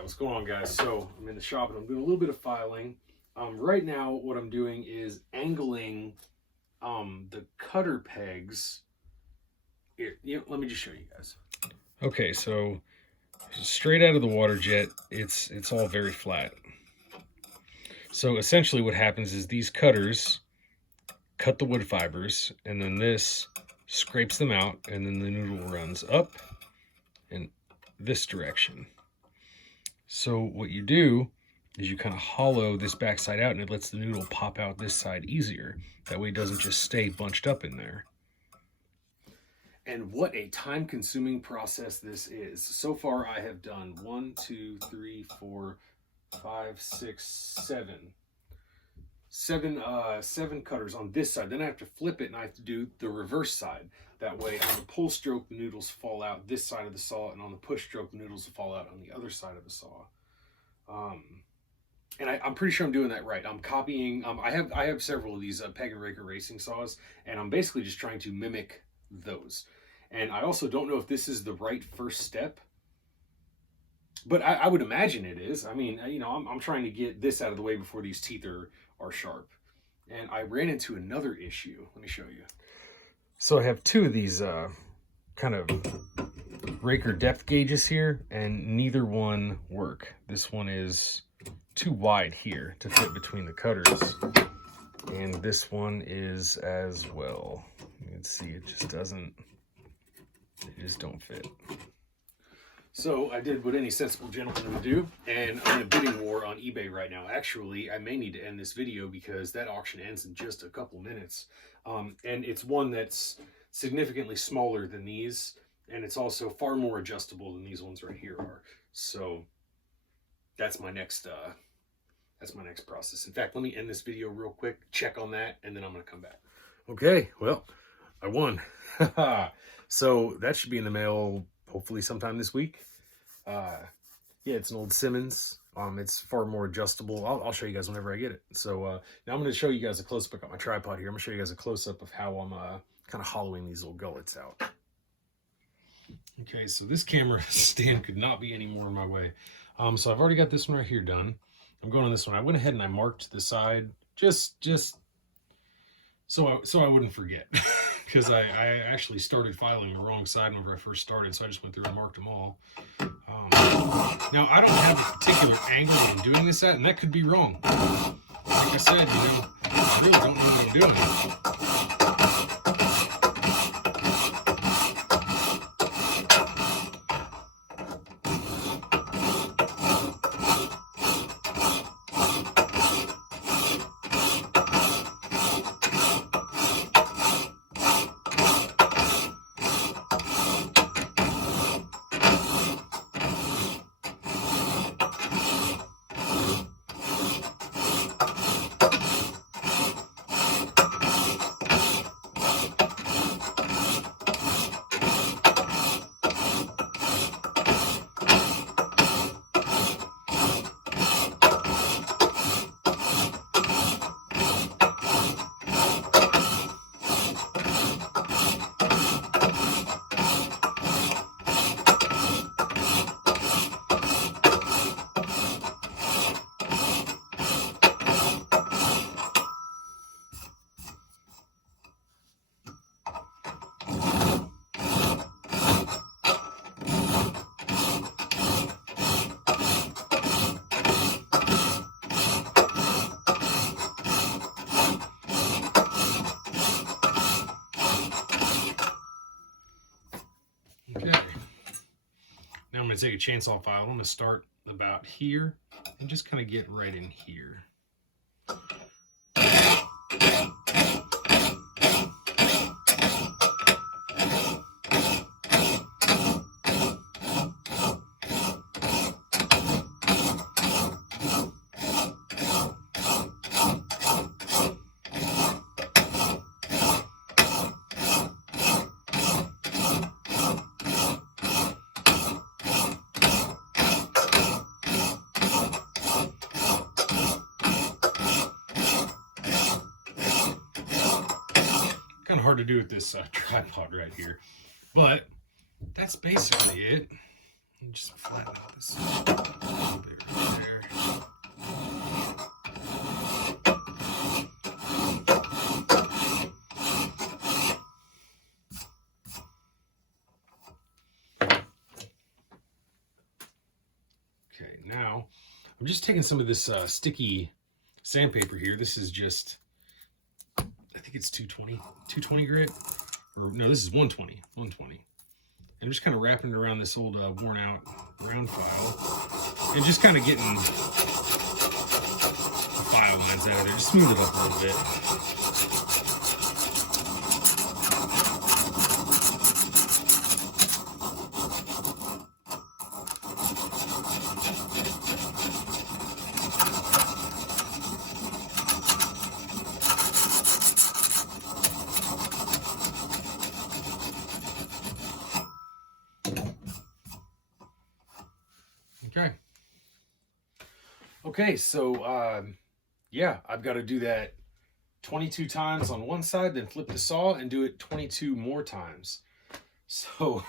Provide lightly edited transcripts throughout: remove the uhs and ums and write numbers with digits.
Alright, what's going on, guys? So I'm in the shop and I'm doing a little bit of filing. Right now what I'm doing is angling the cutter pegs. Here, let me just show you guys. Okay, so straight out of the water jet, it's all very flat. So essentially what happens is these cutters cut the wood fibers, and then this scrapes them out, and then the noodle runs up in this direction. So what you do is you kind of hollow this backside out, and it lets the noodle pop out this side easier. That way it doesn't just stay bunched up in there. And what a time-consuming process this is. So far I have done 1, 2, 3, 4, 5, 6, 7. Seven cutters on this side. Then I have to flip it and I have to do the reverse side. That way on the pull stroke the noodles fall out this side of the saw, and on the push stroke the noodles will fall out on the other side of the saw. And I'm pretty sure I'm doing that right. I'm copying, I have several of these peg and raker racing saws, and I'm basically just trying to mimic those. And I also don't know if this is the right first step, but I would imagine it is. I mean, you know, I'm trying to get this out of the way before these teeth are sharp. And I ran into another issue. Let me show you. So I have two of these kind of raker depth gauges here, and neither one work. This one is too wide here to fit between the cutters, and this one is as well. You can see it just doesn't, they just don't fit. So I did what any sensible gentleman would do, and I'm in a bidding war on eBay right now. Actually, I may need to end this video because that auction ends in just a couple minutes. And it's one that's significantly smaller than these, and it's also far more adjustable than these ones right here are. So that's my next process. In fact, let me end this video real quick, check on that, and then I'm gonna come back. Okay, well, I won. So that should be in the mail hopefully sometime this week. Yeah, it's an old Simmons. It's far more adjustable. I'll show you guys whenever I get it. So now I'm going to show you guys a close-up. I got my tripod here. I'm going to show you guys a close-up of how I'm kind of hollowing these little gullets out. Okay, so this camera stand could not be any more in my way. So I've already got this one right here done. I'm going on this one. I went ahead and I marked the side just so I wouldn't forget. Because I actually started filing the wrong side whenever I first started, so I just went through and marked them all. Now, I don't have a particular angle I'm doing this at, and that could be wrong. Like I said, you know, I really don't know what I'm doing. Okay, now I'm going to take a chainsaw file. I'm going to start about here and just kind of get right in here. Kind of hard to do with this tripod right here, but that's basically it. Just flatten out this. now I'm just taking some of this sticky sandpaper here. This is just, I think it's 220 grit, or no, this is 120. And I'm just kind of wrapping it around this old worn out round file and just kind of getting the file lines out of there, just smooth it up a little bit. Okay, so yeah, I've got to do that 22 times on one side, then flip the saw and do it 22 more times. So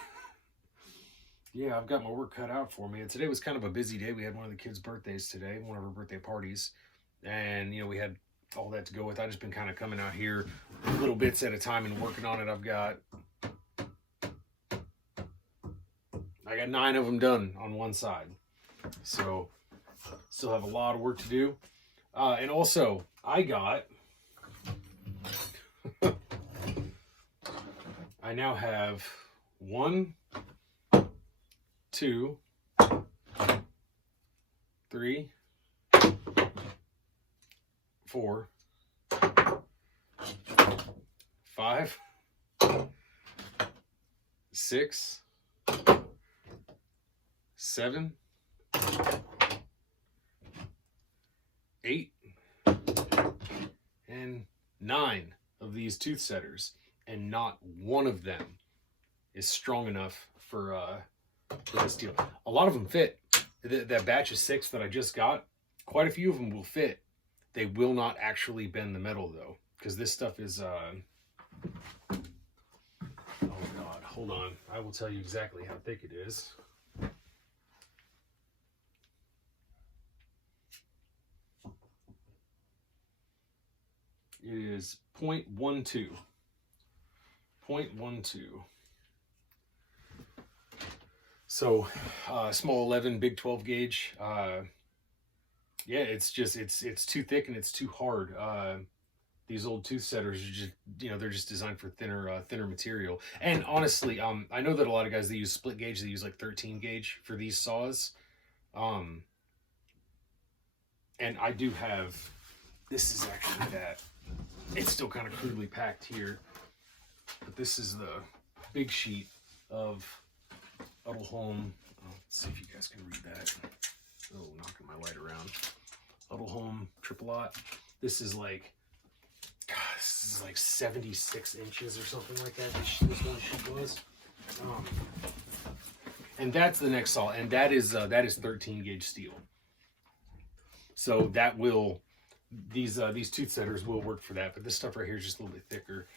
yeah, I've got my work cut out for me. And today was kind of a busy day. We had one of the kids' birthdays today, one of our birthday parties. And, you know, we had all that to go with. I've just been kind of coming out here little bits at a time and working on it. I got 9 of them done on one side. So still have a lot of work to do. And also, I now have 1, 2, 3, 4, 5, 6, 7, 8, and 9 of these tooth setters, and not one of them is strong enough for this deal. A lot of them fit. That batch of 6 that I just got, quite a few of them will fit. They will not actually bend the metal though, because this stuff is oh god, hold on, I will tell you exactly how thick it is. It is 0.12. 0.12. So small 11, big 12 gauge. Yeah, it's just it's too thick and it's too hard. These old tooth setters are just, you know, they're just designed for thinner material. And honestly, I know that a lot of guys, they use split gauge, they use like 13 gauge for these saws. And I do have, this is actually that. It's still kind of crudely packed here, but this is the big sheet of Uddelholm. Let's see if you guys can read that. Oh, knocking my light around. Uddelholm triple aught. This is like, God, this is like 76 inches or something like that. This one sheet was. And that's the next saw, and that is 13 gauge steel. So that will, these tooth setters will work for that, but this stuff right here is just a little bit thicker.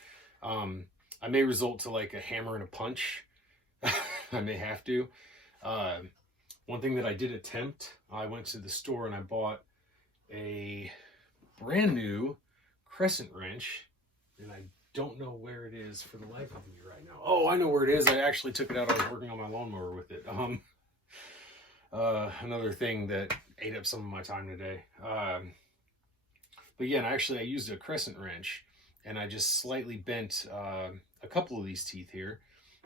I may resort to like a hammer and a punch. I may have to. One thing that I did attempt, I went to the store and I bought a brand new crescent wrench, and I don't know where it is for the life of me right now. Oh, I know where it is. I actually took it out. I was working on my lawnmower with it. Another thing that ate up some of my time today. But yeah, I used a crescent wrench, and I just slightly bent a couple of these teeth here.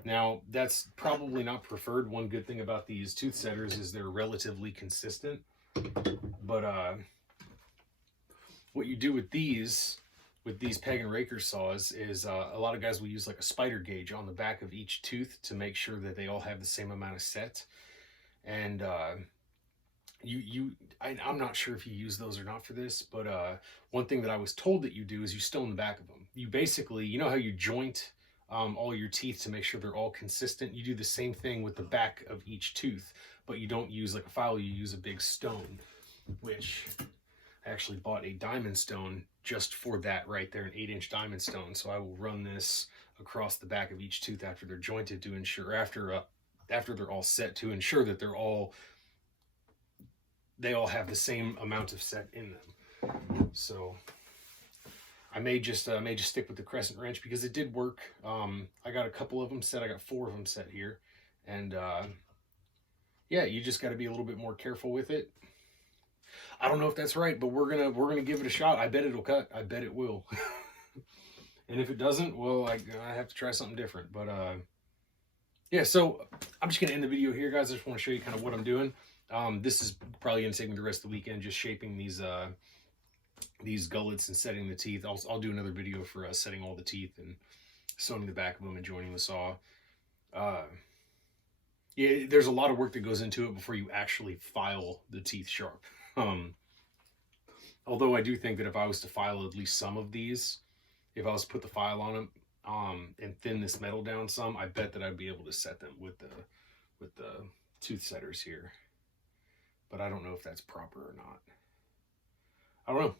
Now, that's probably not preferred. One good thing about these tooth setters is they're relatively consistent. But what you do with these peg and raker saws is a lot of guys will use like a spider gauge on the back of each tooth to make sure that they all have the same amount of set. And I'm not sure if you use those or not for this, but one thing that I was told that you do is you stone the back of them. You basically, you know how you joint all your teeth to make sure they're all consistent? You do the same thing with the back of each tooth, but you don't use like a file, you use a big stone, which I actually bought a diamond stone just for that right there, an 8-inch diamond stone. So I will run this across the back of each tooth after they're jointed to ensure, after they're all set, to ensure that they all have the same amount of set in them. So I may just stick with the crescent wrench because it did work. I got a couple of them set. I got 4 of them set here, and yeah, you just got to be a little bit more careful with it. I don't know if that's right, but we're gonna give it a shot. I bet it'll cut. I bet it will. And if it doesn't, well, I have to try something different. But yeah, so I'm just gonna end the video here, guys. I just want to show you kind of what I'm doing. This is probably gonna take me the rest of the weekend, just shaping these gullets and setting the teeth. I'll do another video for setting all the teeth and sewing the back of them and joining the saw. Yeah, there's a lot of work that goes into it before you actually file the teeth sharp. Although I do think that if I was to file at least some of these, if I was to put the file on them and thin this metal down some, I bet that I'd be able to set them with the tooth setters here. But I don't know if that's proper or not. I don't know.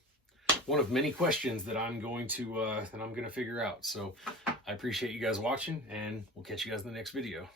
One of many questions that I'm going to figure out. So I appreciate you guys watching, and we'll catch you guys in the next video.